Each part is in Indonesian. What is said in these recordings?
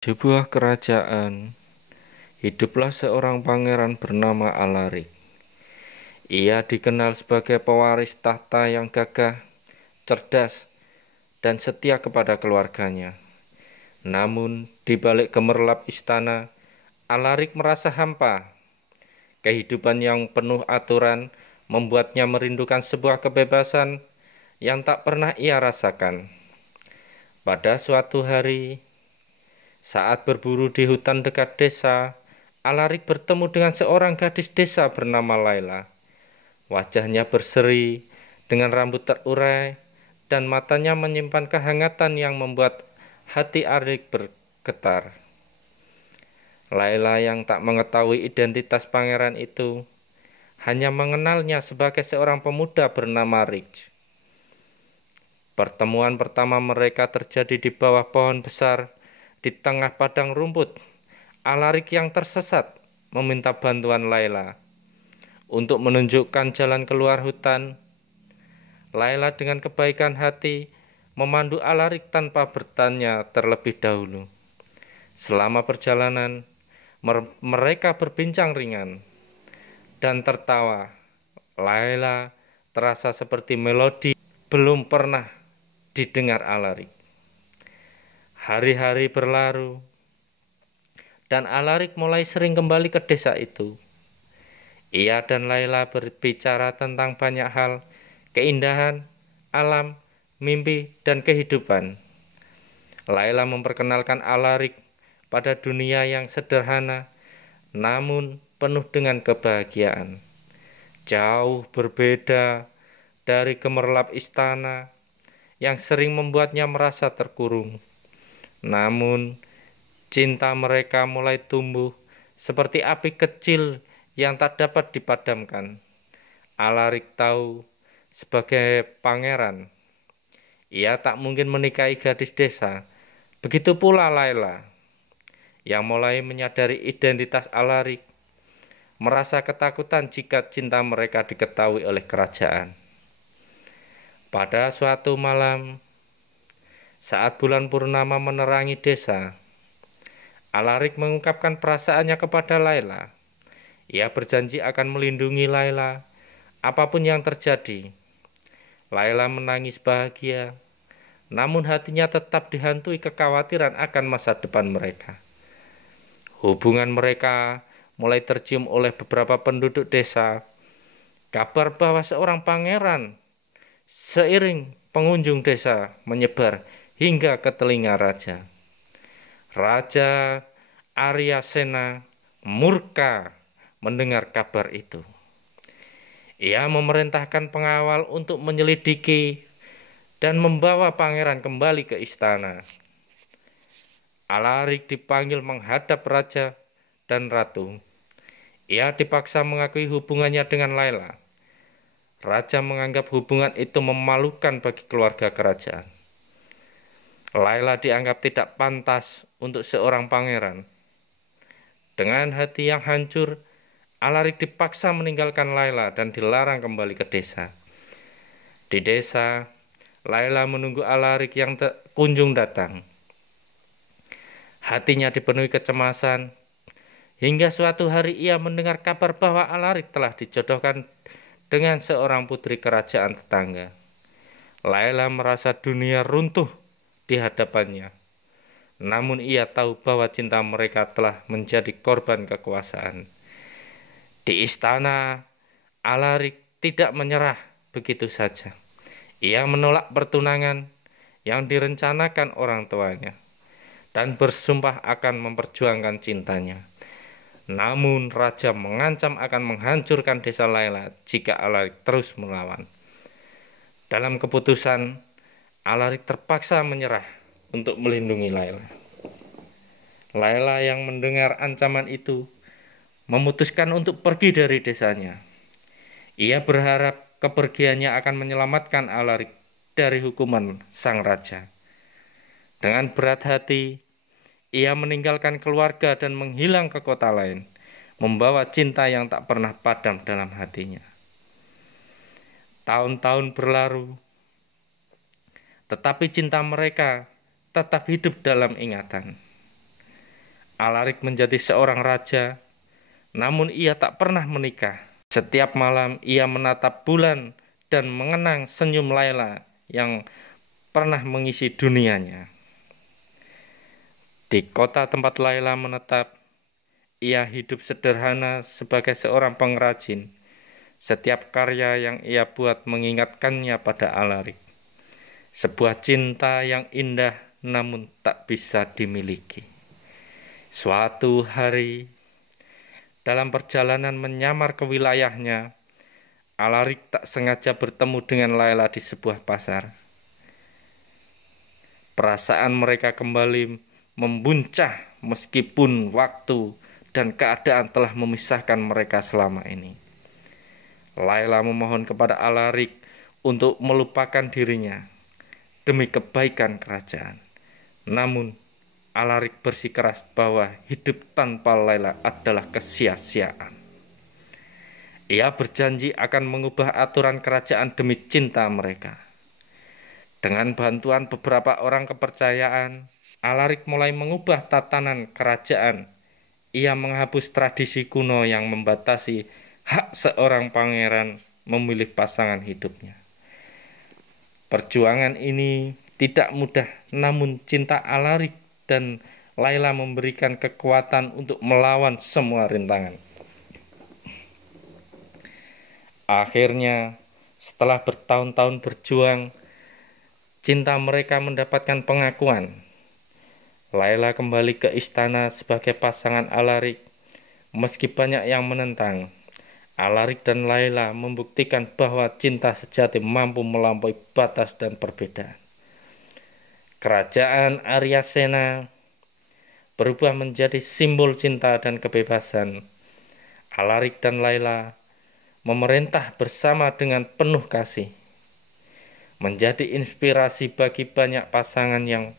Sebuah kerajaan, hiduplah seorang pangeran bernama Alarik. Ia dikenal sebagai pewaris tahta yang gagah, cerdas, dan setia kepada keluarganya. Namun, di balik gemerlap istana, Alarik merasa hampa. Kehidupan yang penuh aturan membuatnya merindukan sebuah kebebasan yang tak pernah ia rasakan. Pada suatu hari, saat berburu di hutan dekat desa, Alarik bertemu dengan seorang gadis desa bernama Laila. Wajahnya berseri, dengan rambut terurai, dan matanya menyimpan kehangatan yang membuat hati Alarik bergetar. Laila yang tak mengetahui identitas pangeran itu, hanya mengenalnya sebagai seorang pemuda bernama Rich. Pertemuan pertama mereka terjadi di bawah pohon besar di tengah padang rumput. Alarik yang tersesat meminta bantuan Laila untuk menunjukkan jalan keluar hutan. Laila dengan kebaikan hati memandu Alarik tanpa bertanya terlebih dahulu. Selama perjalanan, mereka berbincang ringan dan tertawa. Laila terasa seperti melodi belum pernah didengar Alarik. Hari-hari berlalu, dan Alarik mulai sering kembali ke desa itu. Ia dan Laila berbicara tentang banyak hal, keindahan, alam, mimpi, dan kehidupan. Laila memperkenalkan Alarik pada dunia yang sederhana, namun penuh dengan kebahagiaan. Jauh berbeda dari gemerlap istana yang sering membuatnya merasa terkurung. Namun, cinta mereka mulai tumbuh seperti api kecil yang tak dapat dipadamkan. Alarik tahu, sebagai pangeran, ia tak mungkin menikahi gadis desa. Begitu pula Laila, yang mulai menyadari identitas Alarik, merasa ketakutan jika cinta mereka diketahui oleh kerajaan. Pada suatu malam, saat bulan purnama menerangi desa, Alarik mengungkapkan perasaannya kepada Laila. Ia berjanji akan melindungi Laila apapun yang terjadi. Laila menangis bahagia, namun hatinya tetap dihantui kekhawatiran akan masa depan mereka. Hubungan mereka mulai tercium oleh beberapa penduduk desa. Kabar bahwa seorang pangeran seiring pengunjung desa menyebar hingga ke telinga raja. Raja Aryasena murka mendengar kabar itu. Ia memerintahkan pengawal untuk menyelidiki dan membawa pangeran kembali ke istana. Alarik dipanggil menghadap raja dan ratu. Ia dipaksa mengakui hubungannya dengan Laila. Raja menganggap hubungan itu memalukan bagi keluarga kerajaan. Laila dianggap tidak pantas untuk seorang pangeran. Dengan hati yang hancur, Alarik dipaksa meninggalkan Laila dan dilarang kembali ke desa. Di desa, Laila menunggu Alarik yang kunjung datang. Hatinya dipenuhi kecemasan, hingga suatu hari ia mendengar kabar bahwa Alarik telah dijodohkan dengan seorang putri kerajaan tetangga. Laila merasa dunia runtuh di hadapannya. Namun ia tahu bahwa cinta mereka telah menjadi korban kekuasaan. Di istana, Alarik tidak menyerah begitu saja. Ia menolak pertunangan yang direncanakan orang tuanya dan bersumpah akan memperjuangkan cintanya. Namun raja mengancam akan menghancurkan desa Laila jika Alarik terus melawan. Dalam keputusan, Alarik terpaksa menyerah untuk melindungi Laila. Laila yang mendengar ancaman itu memutuskan untuk pergi dari desanya. Ia berharap kepergiannya akan menyelamatkan Alarik dari hukuman sang raja. Dengan berat hati, ia meninggalkan keluarga dan menghilang ke kota lain, membawa cinta yang tak pernah padam dalam hatinya. Tahun-tahun berlalu, tetapi cinta mereka tetap hidup dalam ingatan. Alarik menjadi seorang raja, namun ia tak pernah menikah. Setiap malam ia menatap bulan dan mengenang senyum Laila yang pernah mengisi dunianya. Di kota tempat Laila menetap, ia hidup sederhana sebagai seorang pengrajin. Setiap karya yang ia buat mengingatkannya pada Alarik. Sebuah cinta yang indah namun tak bisa dimiliki. Suatu hari, dalam perjalanan menyamar ke wilayahnya, Alarik tak sengaja bertemu dengan Laila di sebuah pasar. Perasaan mereka kembali membuncah meskipun waktu dan keadaan telah memisahkan mereka selama ini. Laila memohon kepada Alarik untuk melupakan dirinya demi kebaikan kerajaan. Namun Alarik bersikeras bahwa hidup tanpa Laila adalah kesia-siaan. Ia berjanji akan mengubah aturan kerajaan demi cinta mereka. Dengan bantuan beberapa orang kepercayaan, Alarik mulai mengubah tatanan kerajaan. Ia menghapus tradisi kuno yang membatasi hak seorang pangeran memilih pasangan hidupnya. Perjuangan ini tidak mudah, namun cinta Alarik dan Laila memberikan kekuatan untuk melawan semua rintangan. Akhirnya, setelah bertahun-tahun berjuang, cinta mereka mendapatkan pengakuan. Laila kembali ke istana sebagai pasangan Alarik. Meski banyak yang menentang, Alarik dan Laila membuktikan bahwa cinta sejati mampu melampaui batas dan perbedaan. Kerajaan Aryasena berubah menjadi simbol cinta dan kebebasan. Alarik dan Laila memerintah bersama dengan penuh kasih, menjadi inspirasi bagi banyak pasangan yang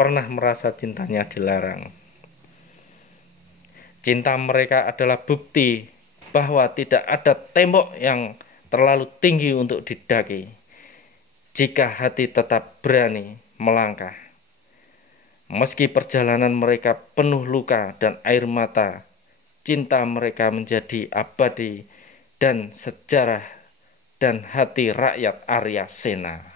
pernah merasa cintanya dilarang. Cinta mereka adalah bukti bahwa tidak ada tembok yang terlalu tinggi untuk didaki jika hati tetap berani melangkah. Meski perjalanan mereka penuh luka dan air mata, cinta mereka menjadi abadi dan sejarah dan hati rakyat Aryasena.